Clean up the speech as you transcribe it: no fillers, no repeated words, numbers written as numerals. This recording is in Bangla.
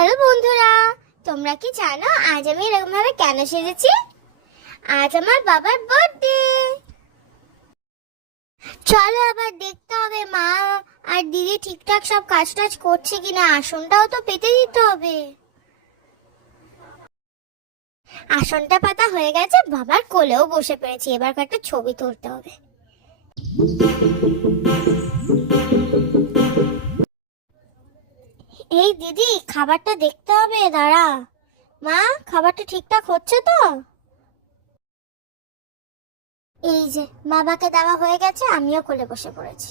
হ্যালো বন্ধুরা, তোমরা কি জানো আজ আমি এরকম ভাবে কেন সেজেছি? আজ আমার বাবার বার্থডে। চলো আবার দেখতে হবে মা আর দিদি ঠিকঠাক সব কাজ টাজ করছে কিনা। আসনটাও তো পেতে দিতে হবে। আসনটা পাতা হয়ে গেছে, বাবার কোলেও বসে পড়েছি। এবার একটা ছবি তুলতে হবে। এই দিদি, খাবারটা দেখতে হবে, দাঁড়া। মা, খাবারটা ঠিকঠাক হচ্ছে তো? এই যে বাবাকে দেওয়া হয়ে গেছে, আমিও কোলে বসে পড়েছি।